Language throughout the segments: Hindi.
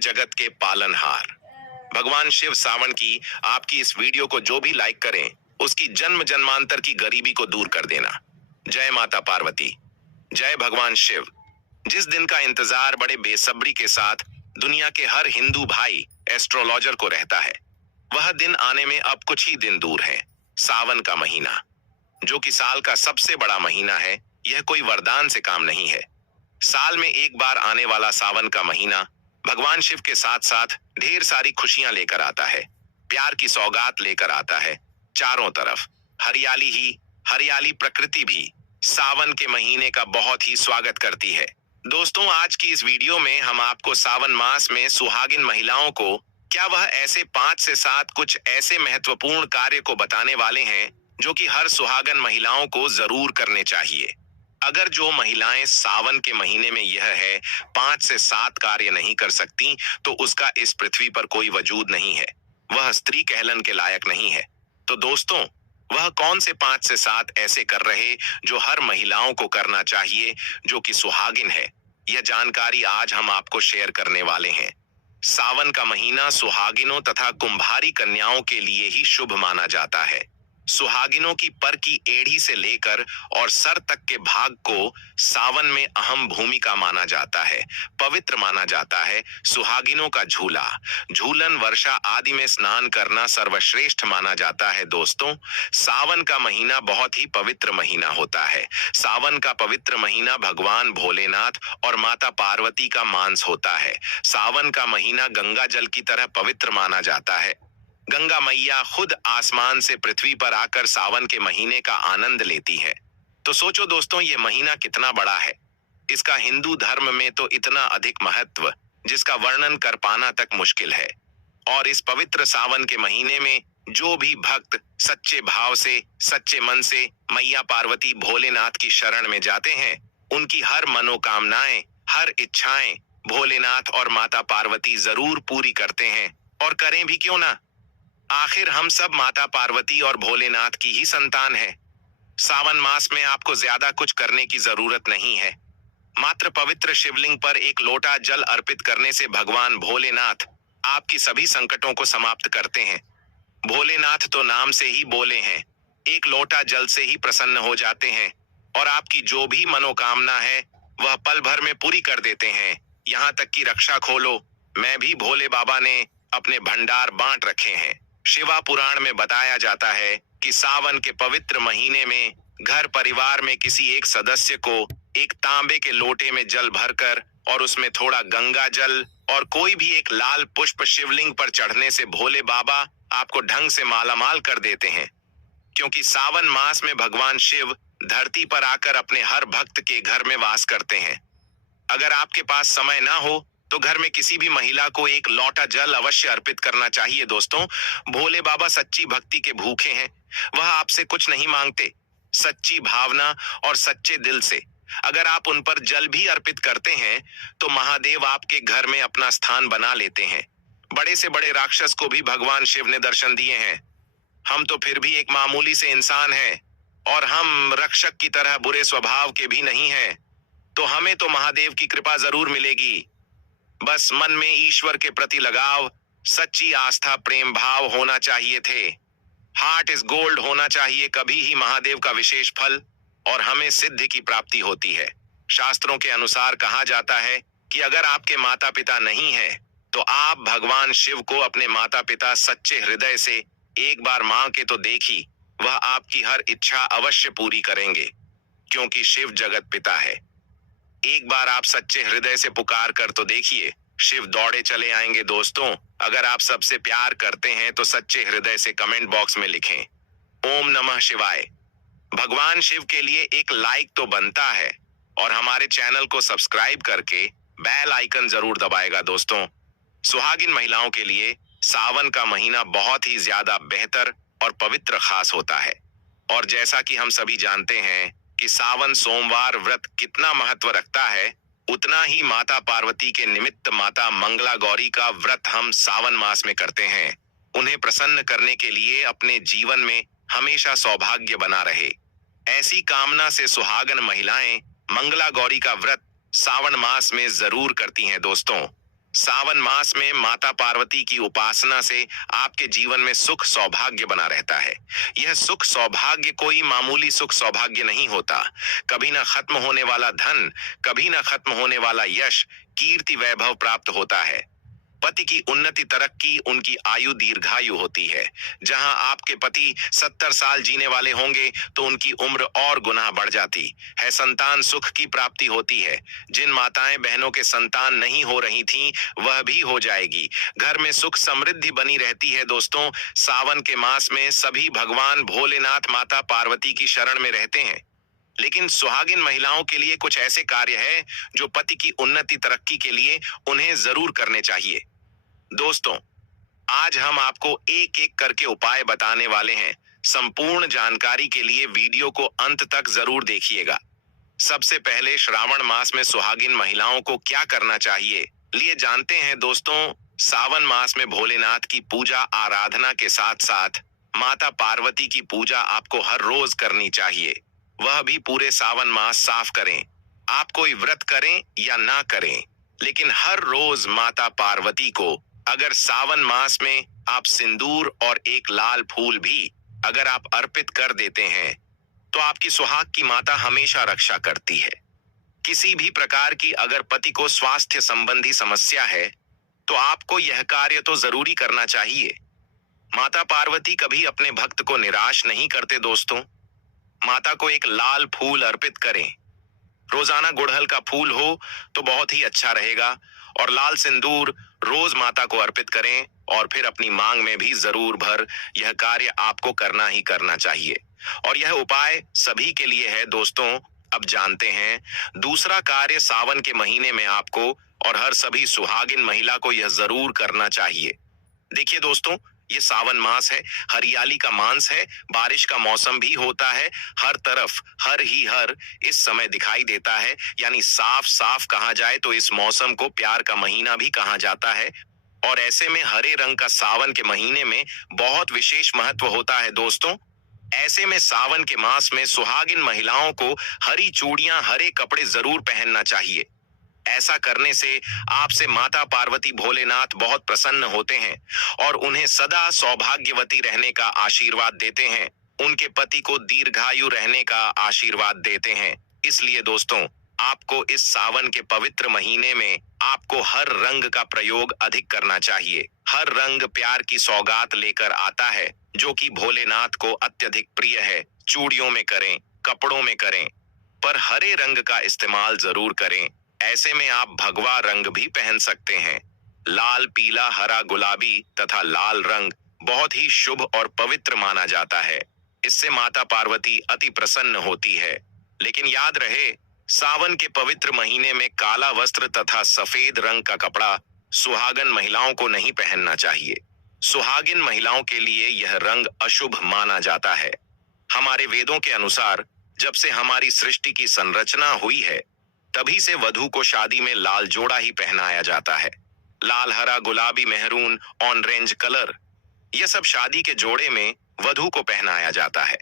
जगत के पालनहार भगवान शिव सावन की आपकी इस वीडियो को जो भी लाइक करें, उसकी जन्म जन्मांतर की गरीबी को दूर कर देना। जय माता पार्वती, जय भगवान शिव। जिस दिन का इंतजार बड़े बेसब्री के साथ दुनिया के हर हिंदू भाई एस्ट्रोलॉजर को रहता है, वह दिन आने में अब कुछ ही दिन दूर है। सावन का महीना, जो कि साल का सबसे बड़ा महीना है, यह कोई वरदान से काम नहीं है। साल में एक बार आने वाला सावन का महीना भगवान शिव के साथ साथ ढेर सारी खुशियां लेकर आता है, प्यार की सौगात लेकर आता है। चारों तरफ हरियाली ही हरियाली, प्रकृति भी सावन के महीने का बहुत ही स्वागत करती है। दोस्तों, आज की इस वीडियो में हम आपको सावन मास में सुहागिन महिलाओं को क्या वह ऐसे 5 से 7 कुछ ऐसे महत्वपूर्ण कार्य को बताने वाले हैं जो कि हर सुहागन महिलाओं को जरूर करने चाहिए। अगर जो महिलाएं सावन के महीने में यह है 5 से 7 कार्य नहीं कर सकती, तो उसका इस पृथ्वी पर कोई वजूद नहीं है, वह स्त्री कहलन के लायक नहीं है। तो दोस्तों, वह कौन से 5 से 7 ऐसे कर रहे जो हर महिलाओं को करना चाहिए जो कि सुहागिन है, यह जानकारी आज हम आपको शेयर करने वाले हैं। सावन का महीना सुहागिनों तथा कुंभारी कन्याओं के लिए ही शुभ माना जाता है। सुहागिनों की पर की एड़ी से लेकर और सर तक के भाग को सावन में अहम भूमिका माना जाता है, पवित्र माना जाता है। सुहागिनों का झूला, झूलन, वर्षा आदि में स्नान करना सर्वश्रेष्ठ माना जाता है। दोस्तों, सावन का महीना बहुत ही पवित्र महीना होता है। सावन का पवित्र महीना भगवान भोलेनाथ और माता पार्वती का मांस होता है। सावन का महीना गंगा जल की तरह पवित्र माना जाता है। गंगा मैया खुद आसमान से पृथ्वी पर आकर सावन के महीने का आनंद लेती है। तो सोचो दोस्तों, ये महीना कितना बड़ा है। इसका हिंदू धर्म में तो इतना अधिक महत्व जिसका वर्णन कर पाना तक मुश्किल है। और इस पवित्र सावन के महीने में जो भी भक्त सच्चे भाव से, सच्चे मन से मैया पार्वती भोलेनाथ की शरण में जाते हैं, उनकी हर मनोकामनाएं, हर इच्छाएं भोलेनाथ और माता पार्वती जरूर पूरी करते हैं। और करें भी क्यों ना, आखिर हम सब माता पार्वती और भोलेनाथ की ही संतान है। सावन मास में आपको ज्यादा कुछ करने की जरूरत नहीं है। मात्र पवित्र शिवलिंग पर एक लोटा जल अर्पित करने से भगवान भोलेनाथ आपकी सभी संकटों को समाप्त करते हैं। भोलेनाथ तो नाम से ही बोले हैं, एक लोटा जल से ही प्रसन्न हो जाते हैं और आपकी जो भी मनोकामना है वह पल भर में पूरी कर देते हैं। यहाँ तक कि रक्षा खोलो मैं भी भोले बाबा ने अपने भंडार बांट रखे हैं। शिवा पुराण में बताया जाता है कि सावन के पवित्र महीने में घर परिवार में किसी एक सदस्य को एक तांबे के लोटे में जल भरकर और उसमें थोड़ा गंगा जल और कोई भी एक लाल पुष्प शिवलिंग पर चढ़ने से भोले बाबा आपको ढंग से मालामाल कर देते हैं। क्योंकि सावन मास में भगवान शिव धरती पर आकर अपने हर भक्त के घर में वास करते हैं। अगर आपके पास समय ना हो तो घर में किसी भी महिला को एक लोटा जल अवश्य अर्पित करना चाहिए। दोस्तों, भोले बाबा सच्ची भक्ति के भूखे हैं। वह आपसे कुछ नहीं मांगते। सच्ची भावना और सच्चे दिल से अगर आप उन पर जल भी अर्पित करते हैं तो महादेव आपके घर में अपना स्थान बना लेते हैं। बड़े से बड़े राक्षस को भी भगवान शिव ने दर्शन दिए हैं। हम तो फिर भी एक मामूली से इंसान हैं और हम रक्षक की तरह बुरे स्वभाव के भी नहीं हैं। तो हमें तो महादेव की कृपा जरूर मिलेगी। बस मन में ईश्वर के प्रति लगाव, सच्ची आस्था, प्रेम भाव होना चाहिए थे। हार्ट इज गोल्ड होना चाहिए, कभी ही महादेव का विशेष फल और हमें सिद्धि की प्राप्ति होती है। शास्त्रों के अनुसार कहा जाता है कि अगर आपके माता पिता नहीं है तो आप भगवान शिव को अपने माता पिता सच्चे हृदय से एक बार मांग के तो देखी, वह आपकी हर इच्छा अवश्य पूरी करेंगे, क्योंकि शिव जगत पिता है। एक बार आप सच्चे हृदय से पुकार कर तो देखिए, शिव दौड़े चले आएंगे। दोस्तों, अगर आप सबसे प्यार करते हैं तो सच्चे हृदय से कमेंट बॉक्स में लिखें ओम नमः शिवाय। भगवान शिव के लिए एक लाइक तो बनता है और हमारे चैनल को सब्सक्राइब करके बेल आइकन जरूर दबाएगा। दोस्तों, सुहागिन महिलाओं के लिए सावन का महीना बहुत ही ज्यादा बेहतर और पवित्र खास होता है। और जैसा कि हम सभी जानते हैं कि सावन सोमवार व्रत कितना महत्व रखता है, उतना ही माता पार्वती के निमित्त माता मंगला गौरी का व्रत हम सावन मास में करते हैं। उन्हें प्रसन्न करने के लिए अपने जीवन में हमेशा सौभाग्य बना रहे, ऐसी कामना से सुहागन महिलाएं मंगला गौरी का व्रत सावन मास में जरूर करती हैं। दोस्तों, सावन मास में माता पार्वती की उपासना से आपके जीवन में सुख सौभाग्य बना रहता है। यह सुख सौभाग्य कोई मामूली सुख सौभाग्य नहीं होता। कभी ना खत्म होने वाला धन, कभी ना खत्म होने वाला यश, कीर्ति वैभव प्राप्त होता है। पति की उन्नति तरक्की, उनकी आयु दीर्घायु होती है। जहां आपके पति 70 साल जीने वाले होंगे तो उनकी उम्र और गुना बढ़ जाती है। संतान सुख की प्राप्ति होती है। जिन माताएं बहनों के संतान नहीं हो रही थीं, वह भी हो जाएगी। घर में सुख समृद्धि बनी रहती है। दोस्तों, सावन के मास में सभी भगवान भोलेनाथ माता पार्वती की शरण में रहते हैं। लेकिन सुहागिन महिलाओं के लिए कुछ ऐसे कार्य हैं जो पति की उन्नति तरक्की के लिए उन्हें जरूर करने चाहिए। दोस्तों, आज हम आपको एक एक करके उपाय बताने वाले हैं। संपूर्ण जानकारी के लिए वीडियो को अंत तक जरूर देखिएगा। सबसे पहले श्रावण मास में सुहागिन महिलाओं को क्या करना चाहिए, लिए जानते हैं। दोस्तों, सावन मास में भोलेनाथ की पूजा आराधना के साथ साथ माता पार्वती की पूजा आपको हर रोज करनी चाहिए। वह भी पूरे सावन मास साफ करें। आप कोई व्रत करें या ना करें, लेकिन हर रोज माता पार्वती को अगर सावन मास में आप सिंदूर और एक लाल फूल भी अगर आप अर्पित कर देते हैं तो आपकी सुहाग की माता हमेशा रक्षा करती है। किसी भी प्रकार की अगर पति को स्वास्थ्य संबंधी समस्या है तो आपको यह कार्य तो जरूरी करना चाहिए। माता पार्वती कभी अपने भक्त को निराश नहीं करते। दोस्तों, माता को एक लाल फूल अर्पित करें। रोजाना गुड़हल का फूल हो तो बहुत ही अच्छा रहेगा। और लाल सिंदूर रोज माता को अर्पित करें और फिर अपनी मांग में भी जरूर भर। यह कार्य आपको करना ही करना चाहिए और यह उपाय सभी के लिए है। दोस्तों, अब जानते हैं दूसरा कार्य सावन के महीने में आपको और हर सभी सुहागिन महिला को यह जरूर करना चाहिए। देखिए दोस्तों, ये सावन मास है, हरियाली का मास है, बारिश का मौसम भी होता है। हर तरफ हर इस समय दिखाई देता है। यानी साफ साफ कहा जाए तो इस मौसम को प्यार का महीना भी कहा जाता है। और ऐसे में हरे रंग का सावन के महीने में बहुत विशेष महत्व होता है। दोस्तों, ऐसे में सावन के मास में सुहागिन महिलाओं को हरी चूड़ियां, हरे कपड़े जरूर पहनना चाहिए। ऐसा करने से आपसे माता पार्वती भोलेनाथ बहुत प्रसन्न होते हैं और उन्हें सदा सौभाग्यवती रहने का आशीर्वाद देते हैं। उनके पति को दीर्घायु रहने का आशीर्वाद देते हैं। इसलिए दोस्तों, आपको इस सावन के पवित्र महीने में आपको हर रंग का प्रयोग अधिक करना चाहिए। हर रंग प्यार की सौगात लेकर आता है जो कि भोलेनाथ को अत्यधिक प्रिय है। चूड़ियों में करें, कपड़ों में करें, पर हरे रंग का इस्तेमाल जरूर करें। ऐसे में आप भगवा रंग भी पहन सकते हैं। लाल, पीला, हरा, गुलाबी तथा लाल रंग बहुत ही शुभ और पवित्र माना जाता है। इससे माता पार्वती अति प्रसन्न होती है। लेकिन याद रहे, सावन के पवित्र महीने में काला वस्त्र तथा सफेद रंग का कपड़ा सुहागन महिलाओं को नहीं पहनना चाहिए। सुहागिन महिलाओं के लिए यह रंग अशुभ माना जाता है। हमारे वेदों के अनुसार जब से हमारी सृष्टि की संरचना हुई है तभी से वधू को शादी में लाल जोड़ा ही पहनाया जाता है। लाल, हरा, गुलाबी, मेहरून, ऑरेंज कलर, यह सब शादी के जोड़े में वधू को पहनाया जाता है।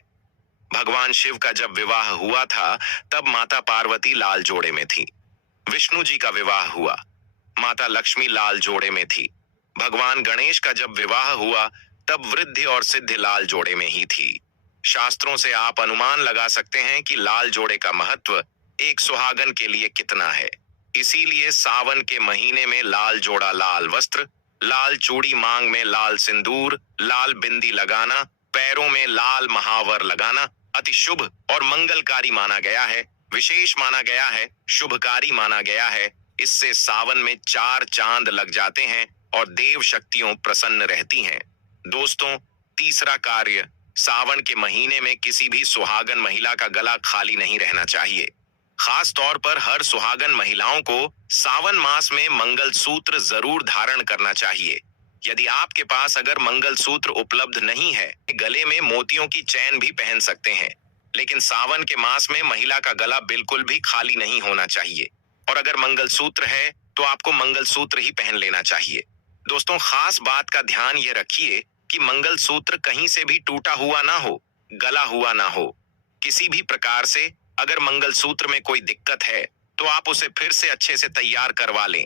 भगवान शिव का जब विवाह हुआ था तब माता पार्वती लाल जोड़े में थी। विष्णु जी का विवाह हुआ, माता लक्ष्मी लाल जोड़े में थी। भगवान गणेश का जब विवाह हुआ तब वृद्धि और सिद्धि लाल जोड़े में ही थी। शास्त्रों से आप अनुमान लगा सकते हैं कि लाल जोड़े का महत्व एक सुहागन के लिए कितना है। इसीलिए सावन के महीने में लाल जोड़ा, लाल वस्त्र, लाल चूड़ी, मांग में लाल सिंदूर, लाल बिंदी लगाना, पैरों में लाल महावर लगाना अति शुभ और मंगलकारी माना गया है, विशेष माना गया है, शुभकारी माना गया है। इससे सावन में 4 चांद लग जाते हैं और देव शक्तियों प्रसन्न रहती हैं। दोस्तों, तीसरा कार्य, सावन के महीने में किसी भी सुहागन महिला का गला खाली नहीं रहना चाहिए। खास तौर पर हर सुहागन महिलाओं को सावन मास में मंगल सूत्र जरूर धारण करना चाहिए। यदि आपके पास अगर मंगल सूत्र उपलब्ध नहीं है, गले में मोतियों की चैन भी पहन सकते हैं। लेकिन सावन के मास में महिला का गला बिल्कुल भी खाली नहीं होना चाहिए। और अगर मंगल सूत्र है तो आपको मंगल सूत्र ही पहन लेना चाहिए। दोस्तों, खास बात का ध्यान यह रखिए कि मंगल सूत्र कहीं से भी टूटा हुआ ना हो, गला हुआ ना हो। किसी भी प्रकार से अगर मंगल सूत्र में कोई दिक्कत है तो आप उसे फिर से अच्छे से तैयार करवा लें।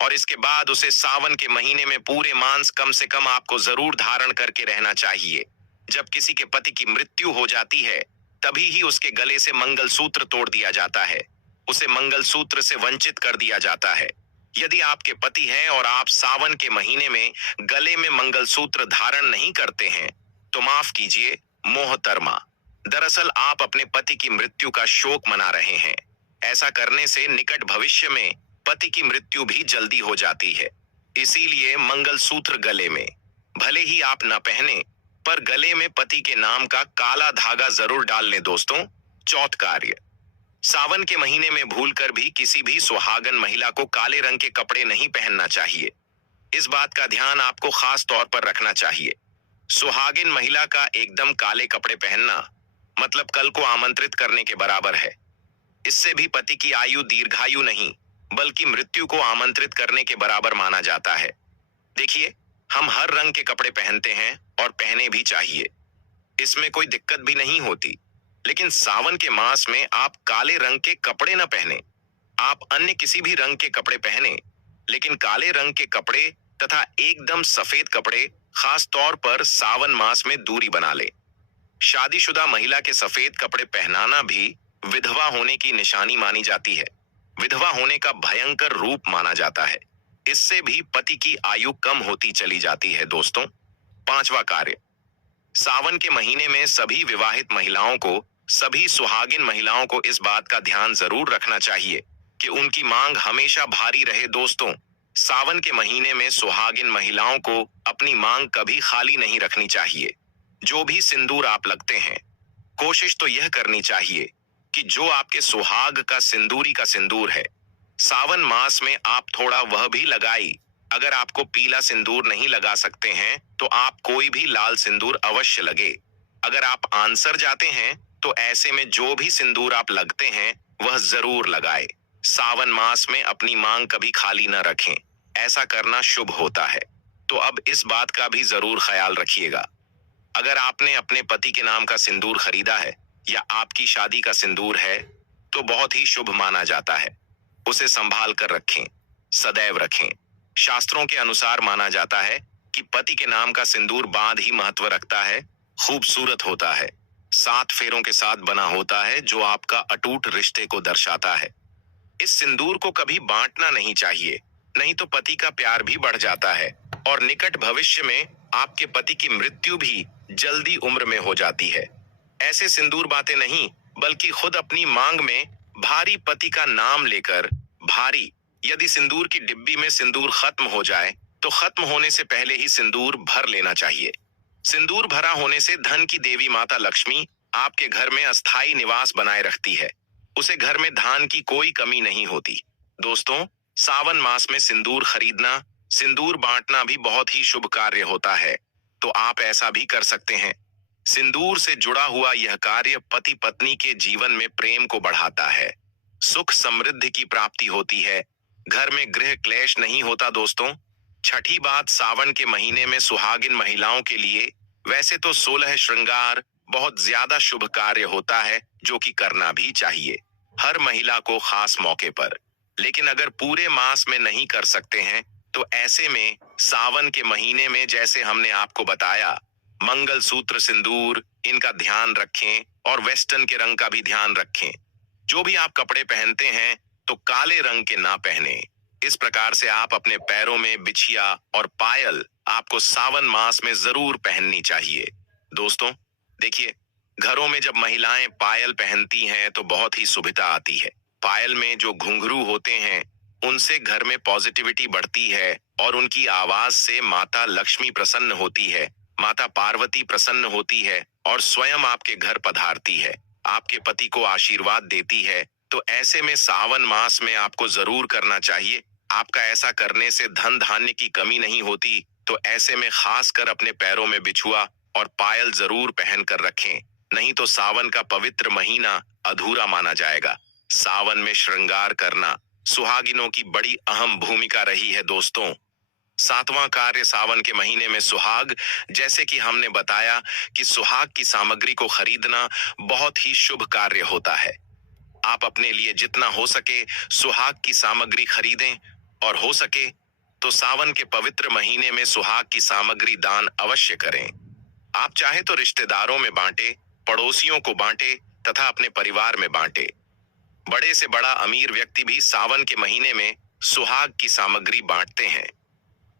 और इसके बाद उसे सावन के महीने में पूरे मांस कम से कम आपको जरूर धारण करके रहना चाहिए। जब किसी के पति की मृत्यु हो जाती है तभी ही उसके गले से मंगलसूत्र तोड़ दिया जाता है, उसे मंगलसूत्र से वंचित कर दिया जाता है। यदि आपके पति हैं और आप सावन के महीने में गले में मंगलसूत्र धारण नहीं करते हैं तो माफ कीजिए मोहतरमा, दरअसल आप अपने पति की मृत्यु का शोक मना रहे हैं। ऐसा करने से निकट भविष्य में पति की मृत्यु भी जल्दी हो जाती है। इसीलिए मंगलसूत्र गले में भले ही आप न पहने पर गले में पति के नाम का काला धागा जरूर डाल लें दोस्तों। चौथ कार्य, सावन के महीने में भूलकर भी किसी भी सुहागन महिला को काले रंग के कपड़े नहीं पहनना चाहिए। इस बात का ध्यान आपको खास तौर पर रखना चाहिए। सुहागिन महिला का एकदम काले कपड़े पहनना मतलब कल को आमंत्रित करने के बराबर है। इससे भी पति की आयु दीर्घायु नहीं बल्कि मृत्यु को आमंत्रित करने के बराबर माना जाता है। देखिए, हम हर रंग के कपड़े पहनते हैं और पहने भी चाहिए, इसमें कोई दिक्कत भी नहीं होती। लेकिन सावन के मास में आप काले रंग के कपड़े न पहने। आप अन्य किसी भी रंग के कपड़े पहने, लेकिन काले रंग के कपड़े तथा एकदम सफेद कपड़े खास तौर पर सावन मास में दूरी बना ले। शादीशुदा महिला के सफेद कपड़े पहनाना भी विधवा होने की निशानी मानी जाती है। विधवा होने का भयंकर रूप माना जाता है। इससे भी पति की आयु कम होती चली जाती है दोस्तों। पांचवा कार्य, सावन के महीने में सभी विवाहित महिलाओं को, सभी सुहागिन महिलाओं को इस बात का ध्यान जरूर रखना चाहिए कि उनकी मांग हमेशा भारी रहे दोस्तों। सावन के महीने में सुहागिन महिलाओं को अपनी मांग कभी खाली नहीं रखनी चाहिए। जो भी सिंदूर आप लगते हैं, कोशिश तो यह करनी चाहिए कि जो आपके सुहाग का सिंदूरी का सिंदूर है, सावन मास में आप थोड़ा वह भी लगाई। अगर आपको पीला सिंदूर नहीं लगा सकते हैं तो आप कोई भी लाल सिंदूर अवश्य लगे। अगर आप आंसर जाते हैं तो ऐसे में जो भी सिंदूर आप लगते हैं वह जरूर लगाए। सावन मास में अपनी मांग कभी खाली न रखें, ऐसा करना शुभ होता है। तो अब इस बात का भी जरूर ख्याल रखिएगा, अगर आपने अपने पति के नाम का सिंदूर खरीदा है या आपकी शादी का सिंदूर है तो बहुत ही शुभ माना जाता है। उसे संभाल कर रखें, सदैव रखें। शास्त्रों के अनुसार माना जाता है कि पति के नाम का सिंदूर बाद ही महत्व रखता है, खूबसूरत होता है, 7 फेरों के साथ बना होता है जो आपका अटूट रिश्ते को दर्शाता है। इस सिंदूर को कभी बांटना नहीं चाहिए, नहीं तो पति का प्यार भी बढ़ जाता है और निकट भविष्य में आपके पति की मृत्यु भी जल्दी उम्र में हो जाती है। ऐसे सिंदूर बातें नहीं बल्कि खुद अपनी मांग में भारी पति का नाम लेकर भारी, यदि सिंदूर की डिब्बी में सिंदूर खत्म हो जाए तो खत्म होने से पहले ही सिंदूर भर लेना चाहिए। सिंदूर भरा होने से धन की देवी माता लक्ष्मी आपके घर में अस्थायी निवास बनाए रखती है, उसे घर में धान की कोई कमी नहीं होती। दोस्तों, सावन मास में सिंदूर खरीदना, सिंदूर बांटना भी बहुत ही शुभ कार्य होता है, तो आप ऐसा भी कर सकते हैं। सिंदूर से जुड़ा हुआ यह कार्य पति पत्नी के जीवन में प्रेम को बढ़ाता है, सुख समृद्धि की प्राप्ति होती है, घर में गृह क्लेश नहीं होता दोस्तों। छठी बात, सावन के महीने में सुहागिन महिलाओं के लिए वैसे तो 16 श्रृंगार बहुत ज्यादा शुभ कार्य होता है जो कि करना भी चाहिए हर महिला को खास मौके पर। लेकिन अगर पूरे मास में नहीं कर सकते हैं तो ऐसे में सावन के महीने में जैसे हमने आपको बताया, मंगलसूत्र, सिंदूर, इनका ध्यान रखें और वेस्टर्न के रंग का भी ध्यान रखें। जो भी आप कपड़े पहनते हैं तो काले रंग के ना पहने। इस प्रकार से आप अपने पैरों में बिछिया और पायल आपको सावन मास में जरूर पहननी चाहिए। दोस्तों देखिए, घरों में जब महिलाएं पायल पहनती हैं तो बहुत ही सुविधा आती है। पायल में जो घुंघरू होते हैं उनसे घर में पॉजिटिविटी बढ़ती है और उनकी आवाज से माता लक्ष्मी प्रसन्न होती है, माता पार्वती प्रसन्न होती है और स्वयं आपके घर पधारती है, आपके पति को आशीर्वाद देती है। तो ऐसे में सावन मास में आपको जरूर करना चाहिए। आपका ऐसा करने से धन धान्य की कमी नहीं होती। तो ऐसे में खासकर अपने पैरों में बिछुआ और पायल जरूर पहन कर रखें, नहीं तो सावन का पवित्र महीना अधूरा माना जाएगा। सावन में श्रृंगार करना सुहागिनों की बड़ी अहम भूमिका रही है दोस्तों। 7वां कार्य, सावन के महीने में सुहाग, जैसे कि हमने बताया कि सुहाग की सामग्री को खरीदना बहुत ही शुभ कार्य होता है। आप अपने लिए जितना हो सके सुहाग की सामग्री खरीदें और हो सके तो सावन के पवित्र महीने में सुहाग की सामग्री दान अवश्य करें। आप चाहे तो रिश्तेदारों में बांटे, पड़ोसियों को बांटे तथा अपने परिवार में बांटे। बड़े से बड़ा अमीर व्यक्ति भी सावन के महीने में सुहाग की सामग्री बांटते हैं।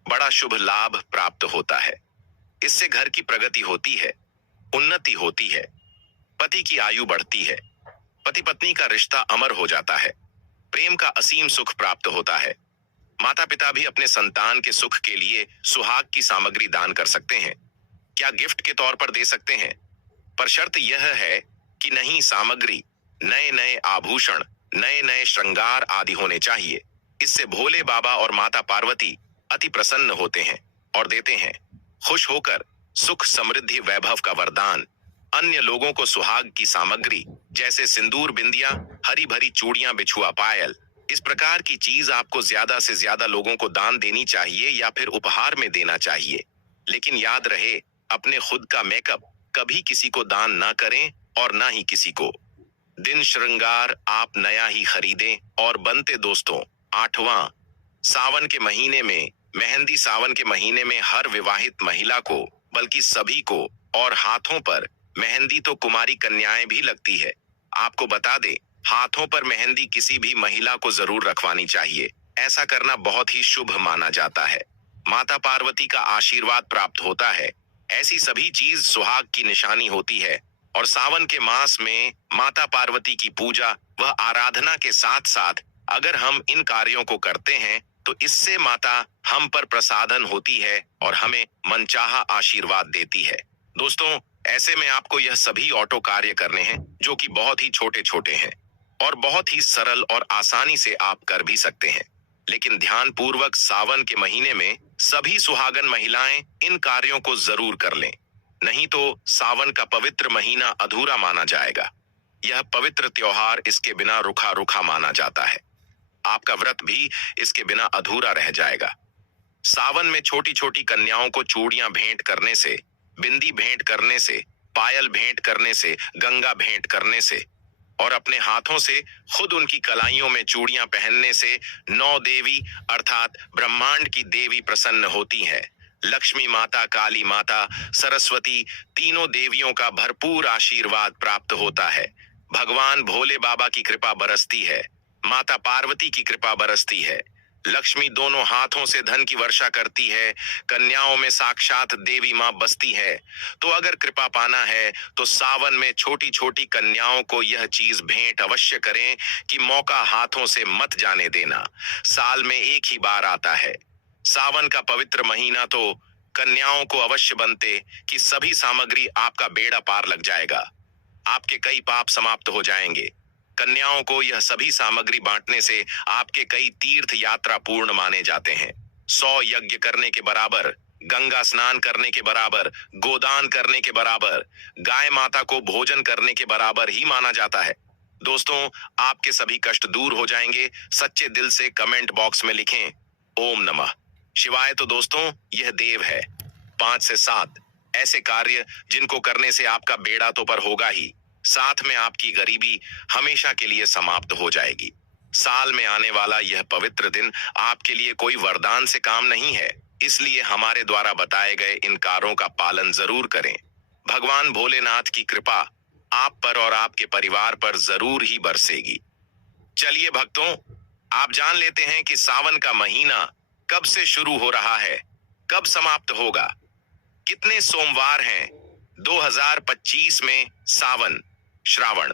बड़ा शुभ लाभ प्राप्त होता है। इससे घर की प्रगति होती है, उन्नति होती है, पति की आयु बढ़ती है, पति पत्नी का रिश्ता अमर हो जाता है, प्रेम का असीम सुख प्राप्त होता है। माता पिता भी अपने संतान के सुख के लिए सुहाग की सामग्री दान कर सकते हैं। क्या गिफ्ट के तौर पर दे सकते हैं, पर शर्त यह है कि नहीं सामग्री, नए नए आभूषण, नए नए श्रृंगार आदि होने चाहिए। इससे भोले बाबा और माता पार्वती अति प्रसन्न होते हैं और देते हैं। खुश होकर सुख समृद्धि वैभव का वरदान। अन्य लोगों को सुहाग की सामग्री जैसे सिंदूर, बिंदिया, हरी भरी चूड़ियां, बिछुआ, पायल, इस प्रकार की चीज आपको ज्यादा से ज्यादा लोगों को दान देनी चाहिए या फिर उपहार में देना चाहिए। लेकिन याद रहे, अपने खुद का मेकअप कभी किसी को दान ना करें और ना ही किसी को। दिन श्रृंगार आप नया ही खरीदें। और बनते दोस्तों, 8वां सावन के महीने में मेहंदी। सावन के महीने में हर विवाहित महिला को, बल्कि सभी को, और हाथों पर मेहंदी तो कुमारी कन्याएं भी लगती है। आपको बता दे, हाथों पर मेहंदी किसी भी महिला को जरूर रखवानी चाहिए। ऐसा करना बहुत ही शुभ माना जाता है। माता पार्वती का आशीर्वाद प्राप्त होता है। ऐसी सभी चीज सुहाग की निशानी होती है। और सावन के मास में माता पार्वती की पूजा व आराधना के साथ साथ अगर हम इन कार्यों को करते हैं तो इससे माता हम पर प्रसादन होती है और हमें मनचाहा आशीर्वाद देती है। दोस्तों, ऐसे में आपको यह सभी ऑटो कार्य करने हैं जो कि बहुत ही छोटे छोटे हैं और बहुत ही सरल और आसानी से आप कर भी सकते हैं। लेकिन ध्यान पूर्वक सावन के महीने में सभी सुहागन महिलाएं इन कार्यों को जरूर कर लें, नहीं तो सावन का पवित्र महीना अधूरा माना जाएगा। यह पवित्र त्योहार इसके बिना रुखा रुखा माना जाता है। आपका व्रत भी इसके बिना अधूरा रह जाएगा। सावन में छोटी छोटी कन्याओं को चूड़ियां भेंट करने से, बिंदी भेंट करने से, पायल भेंट करने से, गंगा भेंट करने से और अपने हाथों से खुद उनकी कलाइयों में चूड़ियां पहनने से 9 देवी अर्थात ब्रह्मांड की देवी प्रसन्न होती है। लक्ष्मी माता, काली माता, सरस्वती, तीनों देवियों का भरपूर आशीर्वाद प्राप्त होता है। भगवान भोले बाबा की कृपा बरसती है, माता पार्वती की कृपा बरसती है। लक्ष्मी दोनों हाथों से धन की वर्षा करती है। कन्याओं में साक्षात देवी मां बसती है। तो अगर कृपा पाना है तो सावन में छोटी छोटी कन्याओं को यह चीज भेंट अवश्य करें कि मौका हाथों से मत जाने देना। साल में एक ही बार आता है। सावन का पवित्र महीना तो कन्याओं को अवश्य बनते कि सभी सामग्री आपका बेड़ा पार लग जाएगा। आपके कई पाप समाप्त हो जाएंगे। कन्याओं को यह सभी सामग्री बांटने से आपके कई तीर्थ यात्रा पूर्ण माने जाते हैं। 100 यज्ञ करने के बराबर, गंगा स्नान करने के बराबर, गोदान करने के बराबर, गाय माता को भोजन करने के बराबर ही माना जाता है। दोस्तों, आपके सभी कष्ट दूर हो जाएंगे। सच्चे दिल से कमेंट बॉक्स में लिखें ओम नमः शिवाय। तो दोस्तों, यह देव है। 5 से 7 ऐसे कार्य जिनको करने से आपका बेड़ा तो पर होगा ही, साथ में आपकी गरीबी हमेशा के लिए समाप्त हो जाएगी। साल में आने वाला यह पवित्र दिन आपके लिए कोई वरदान से काम नहीं है, इसलिए हमारे द्वारा बताए गए इन कार्यों का पालन जरूर करें। भगवान भोलेनाथ की कृपा आप पर और आपके परिवार पर जरूर ही बरसेगी। चलिए भक्तों, आप जान लेते हैं कि सावन का महीना कब से शुरू हो रहा है, कब समाप्त होगा, कितने सोमवार हैं 2025 में सावन श्रावण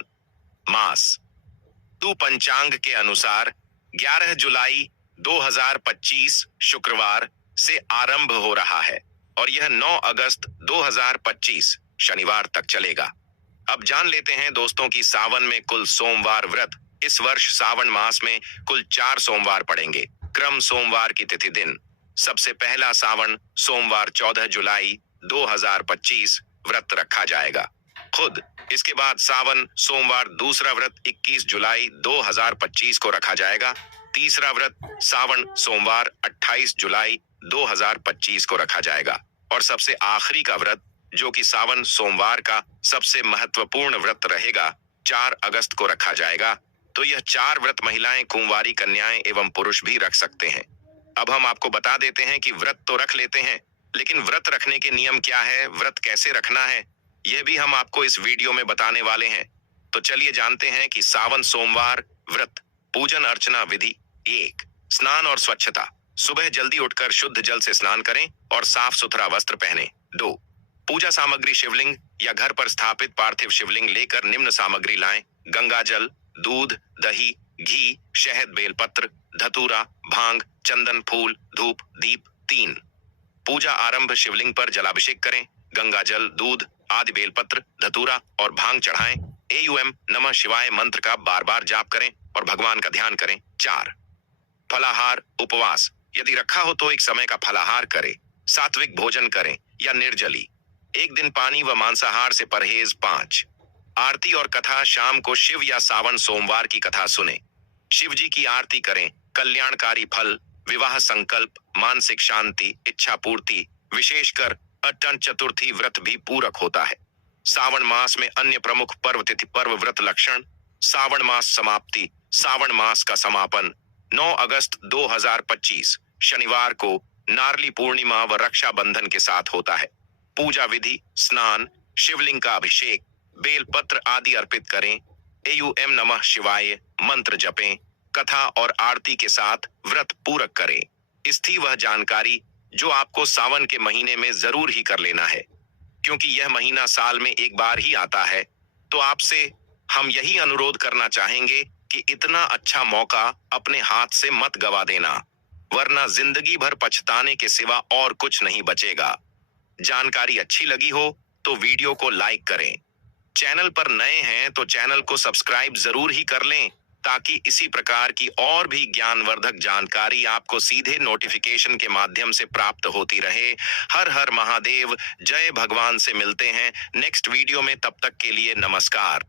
मास। हिंदू पंचांग के अनुसार 11 जुलाई 2025 शुक्रवार से आरंभ हो रहा है और यह 9 अगस्त 2025 शनिवार तक चलेगा। अब जान लेते हैं दोस्तों कि सावन में कुल सोमवार व्रत इस वर्ष सावन मास में कुल 4 सोमवार पड़ेंगे। क्रम सोमवार की तिथि दिन सबसे पहला सावन सोमवार 14 जुलाई 2025 व्रत रखा जाएगा। खुद इसके बाद सावन सोमवार दूसरा व्रत 21 जुलाई 2025 को रखा जाएगा। तीसरा व्रत सावन सोमवार 28 जुलाई 2025 को रखा जाएगा और सबसे आखिरी का व्रत जो कि सावन सोमवार का सबसे महत्वपूर्ण व्रत रहेगा 4 अगस्त को रखा जाएगा। तो यह 4 व्रत महिलाएं, कुंवारी कन्याएं एवं पुरुष भी रख सकते हैं। अब हम आपको बता देते हैं कि व्रत तो रख लेते हैं, लेकिन व्रत रखने के नियम क्या है, व्रत कैसे रखना है, यह भी हम आपको इस वीडियो में बताने वाले हैं। तो चलिए जानते हैं कि सावन सोमवार व्रत पूजन अर्चना विधि। 1. स्नान और स्वच्छता। सुबह जल्दी उठकर शुद्ध जल से स्नान करें और साफ सुथरा वस्त्र पहने। 2. पूजा सामग्री शिवलिंग या घर पर स्थापित पार्थिव शिवलिंग लेकर निम्न सामग्री लाएं: गंगा जल, दूध, दही, घी, शहद, बेलपत्र, धतूरा, भांग, चंदन, फूल, धूप, दीप। 3. पूजा आरंभ शिवलिंग पर जलाभिषेक करें, गंगा जल, दूध आदि, बेलपत्र, धतूरा और भांग चढ़ाएं। एयूएम नमः शिवाय मंत्र का बार बार जाप करें और भगवान का ध्यान करें। 4. फलाहार उपवास। यदि रखा हो तो एक समय का फलाहार करें, सात्विक भोजन करें या निर्जली। एक दिन पानी व मांसाहार से परहेज। 5. आरती और कथा। शाम को शिव या सावन सोमवार की कथा सुने, शिव जी की आरती करें। कल्याणकारी फल, विवाह संकल्प, मानसिक शांति, इच्छा पूर्ति, विशेषकर अट्टन चतुर्थी व्रत भी पूरक होता है। सावन मास में अन्य प्रमुख पर्व तिथि पर्व व्रत लक्षण। सावन मास समाप्ति। सावन मास का समापन 9 अगस्त 2025 शनिवार को नारली पूर्णिमा व रक्षाबंधन के साथ होता है। पूजा विधि: स्नान, शिवलिंग का अभिषेक, बेलपत्र आदि अर्पित करें, एयूएम नमः शिवाय मंत्र जपें, कथा और आरती के साथ व्रत पूरक करें। इस थी वह जानकारी जो आपको सावन के महीने में जरूर ही कर लेना है, क्योंकि यह महीना साल में एक बार ही आता है। तो आपसे हम यही अनुरोध करना चाहेंगे कि इतना अच्छा मौका अपने हाथ से मत गवा देना, वरना जिंदगी भर पछताने के सिवा और कुछ नहीं बचेगा। जानकारी अच्छी लगी हो तो वीडियो को लाइक करें, चैनल पर नए हैं तो चैनल को सब्सक्राइब जरूर ही कर लें, ताकि इसी प्रकार की और भी ज्ञानवर्धक जानकारी आपको सीधे नोटिफिकेशन के माध्यम से प्राप्त होती रहे। हर हर महादेव। जय भगवान। से मिलते हैं नेक्स्ट वीडियो में, तब तक के लिए नमस्कार।